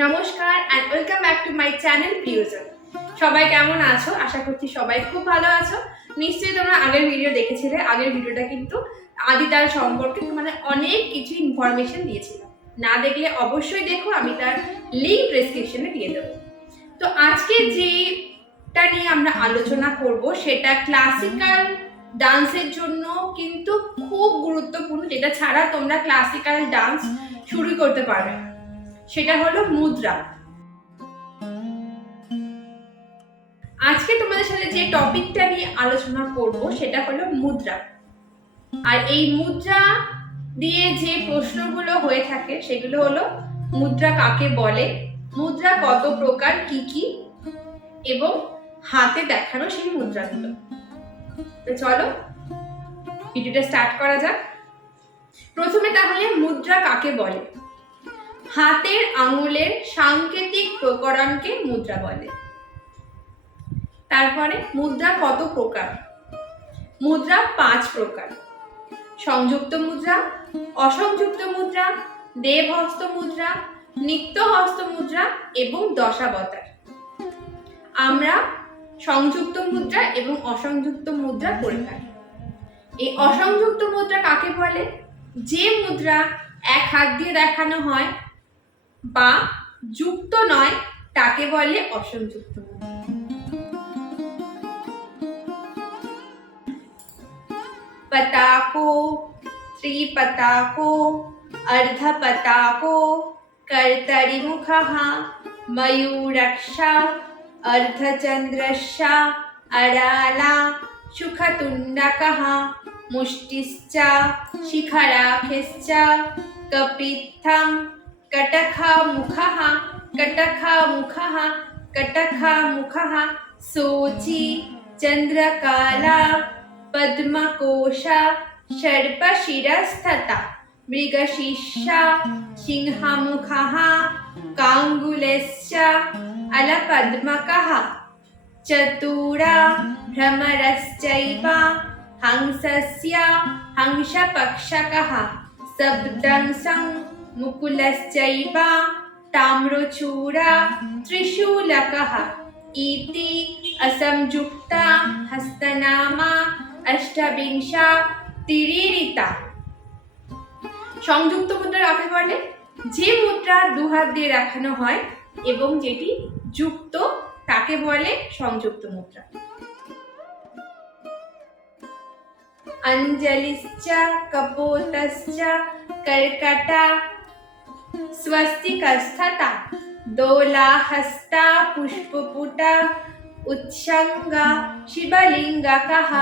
নমস্কার and welcome back to my channel প্রিয়জন। সবাই কেমন আছো? আশা করছি সবাই খুব ভালো আছো। নিশ্চয়ই তোমরা আগের ভিডিও দেখেছিলে। আগের ভিডিওটা কিন্তু আদিতার সম্পর্কে তোমাদের অনেক কিছু ইনফরমেশন দিয়েছিলাম। না দেখলে অবশ্যই দেখো, আমি তার লিঙ্ক ডেসক্রিপশনে দিয়ে দেবো। তো আজকে যেটা নিয়ে আমরা আলোচনা করব সেটা ক্লাসিক্যাল ডান্সের জন্য কিন্তু খুব গুরুত্বপূর্ণ, যেটা ছাড়া তোমরা ক্লাসিক্যাল ডান্স শুরু করতে পারবে না। সেটা হলো মুদ্রা। আজকে তোমাদের সাথে যে টপিকটা নিয়ে আলোচনা করব সেটা হলো মুদ্রা। আর এই মুদ্রা দিয়ে যে প্রশ্নগুলো হয়ে থাকে সেগুলো হলো: মুদ্রা কাকে বলে, মুদ্রা কত প্রকার, কি কি, এবং হাতে দেখানো সেই মুদ্রাগুলো। তো চলো ভিডিওটা স্টার্ট করা যাক। প্রথমে তাহলে মুদ্রা কাকে বলে? হাতের আঙুলের সাংকেতিক প্রকরণকে মুদ্রা বলে। তারপরে মুদ্রা কত প্রকার? মুদ্রা 5 প্রকার: সংযুক্ত মুদ্রা, অসংযুক্ত মুদ্রা, দেবহস্ত মুদ্রা, নিত্যহস্ত মুদ্রা এবং দশাবতার। আমরা সংযুক্ত মুদ্রা এবং অসংযুক্ত মুদ্রা করে থাকি। এই অসংযুক্ত মুদ্রা কাকে বলে? যে মুদ্রা এক হাত দিয়ে দেখানো হয় বা যুক্ত নয় তাকে বলে অসংযুক্ত মুদ্রা। पताको, त्रिपताको, अर्धपताको, कर्तरिमुखः, मयूरक्षा, अर्धचन्द्रश्चा, अराला, सुखतुण्डकः, मुष्टिश्च, शिखराख्यश्च, कपित्थं, कटकमुखः, कटकमुखः, कटकमुखः, शोची, चन्द्रकला, पद्मकोशा, सर्पशिरस्तथा, मृगशीर्षा, सिंहमुखः, काङ्गुलश्च, अलपद्मकः, चतुरा, भ्रमरश्चैव, हंसस्य, हंसपक्षकः, शब्दंसं, मुकुलश्चैव, ताम्रचूरा, त्रिशूलकः इति असंयुक्ता हस्तनामा अष्टाविंशा तिरिरिता। সংযুক্ত মুদ্রা কাকে বলে? যে মুদ্রা দু হাত দিয়ে দেখানো হয় এবং যেটি যুক্ত তাকে বলে সংযুক্ত মুদ্রা। अंजलिश्च, कपोतश्च, कर्कटा, स्वस्तिकस्तथा, दोलाहस्ता, पुष्पपुटा, उत्संगा, शिवलिंगकः,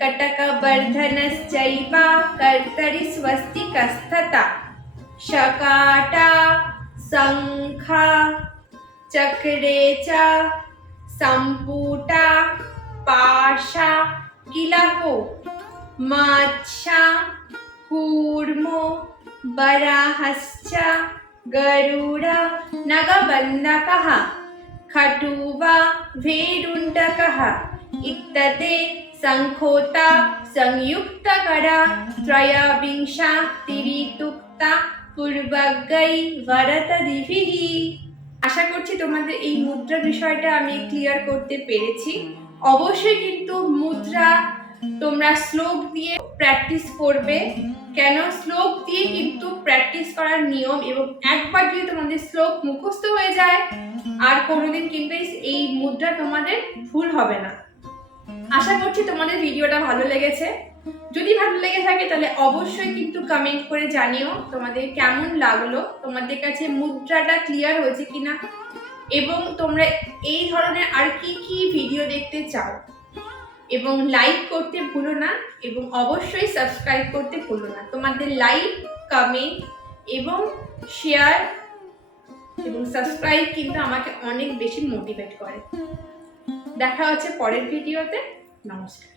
कटकवर्धनश्चैव, कर्तरि स्वस्तिकस्तथा, शकाटा, शंखा, चक्रे च, संपुटा, पाशा, किलको, मत्स्या, कूर्मो, वराहश्च, गरुड, नगबन्धकः, खटुवा, भेरुण्डकः इत्तते संखोता, संयुक्तकरा, त्रयोविंशा तिरितुक्ता, पूर्वगै वरतदिभिः। আশা করছি তোমাদের এই মুদ্রা বিষয়টা আমি ক্লিয়ার করতে পেরেছি। অবশ্যই কিন্তু মুদ্রা তোমরা শ্লোক দিয়ে প্র্যাকটিস করবে। কেন? শ্লোক দিয়ে কিন্তু প্র্যাকটিস করার নিয়ম, এবং একবার যদি তোমাদের শ্লোক মুখস্থ হয়ে যায় আর কোনোদিন কিন্তু এই মুদ্রা তোমাদের ভুল হবে না। আশা করছি তোমাদের ভিডিওটা ভালো লেগেছে। যদি ভালো লেগে থাকে তাহলে অবশ্যই কিন্তু কমেন্ট করে জানিও তোমাদের কেমন লাগলো, তোমাদের কাছে মুদ্রাটা ক্লিয়ার হয়েছে কিনা, এবং তোমরা এই ধরনের আর কি কি ভিডিও দেখতে চাও। এবং লাইক করতে ভুলো না, এবং অবশ্যই সাবস্ক্রাইব করতে ভুলো না। তোমাদের লাইক, কমেন্ট এবং শেয়ার এবং সাবস্ক্রাইব কিন্তু আমাকে অনেক বেশি মোটিভেট করে। দেখা হচ্ছে পরের ভিডিওতে। নমস্কার।